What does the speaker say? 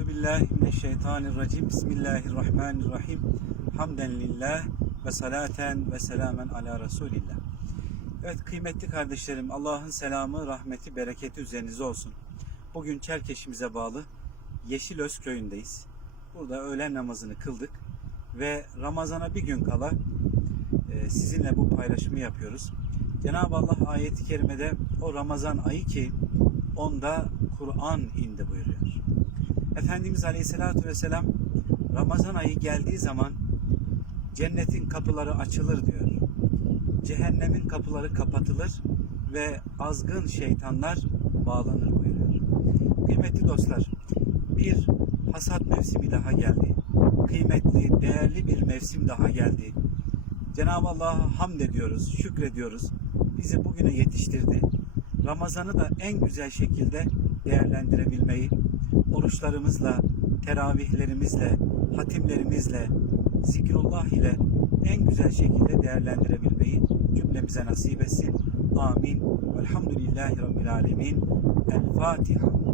Euzu billahi mineşşeytanirracim. Bismillahirrahmanirrahim. Hamden lillah ve salaten ve selamen ala Resulillah. Evet kıymetli kardeşlerim Allah'ın selamı, rahmeti, bereketi üzerinize olsun. Bugün Çerkeşimize bağlı Yeşilöz köyündeyiz. Burada öğlen namazını kıldık ve Ramazana bir gün kala e, sizinle bu paylaşımı yapıyoruz. Cenab-ı Allah ayeti kerimede o Ramazan ayı ki onda Kur'an indi buyuruyor. Efendimiz Aleyhisselatü Vesselam Ramazan ayı geldiği zaman cennetin kapıları açılır diyor. Cehennemin kapıları kapatılır ve azgın şeytanlar bağlanır buyuruyor. Kıymetli dostlar, bir hasat mevsimi daha geldi. Kıymetli, değerli bir mevsim daha geldi. Cenab-ı Allah'a hamd ediyoruz, şükrediyoruz. Bizi bugüne yetiştirdi. Ramazan'ı da en güzel şekilde değerlendirebilmeyi, oruçlarımızla, teravihlerimizle, hatimlerimizle, zikrullah ile en güzel şekilde değerlendirebilmeyi cümlemize nasip etsin. Amin. Velhamdülillahi Rabbil Alemin. El Fatiha.